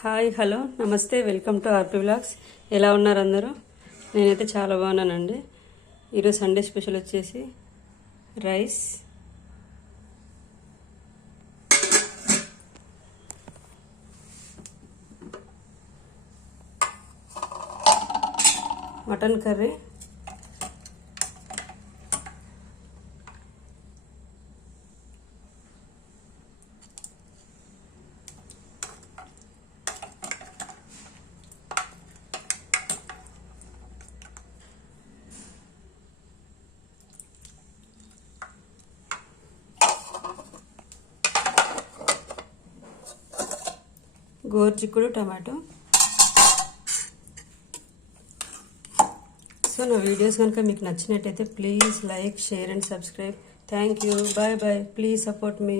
Hi hello నమస్తే welcome to RP vlogs. ఎలా ఉన్నారు అందరూ? నేనైతే చాలా బాగున్నానండి. ఈరోజు సండే స్పెషల్ వచ్చేసి రైస్, మటన్ కర్రీ, గోరుచిక్కుడు టమాటో. సో నా వీడియోస్ కనుక మీకు నచ్చినట్టయితే please like, share and subscribe. Thank you. Bye bye. Please support me.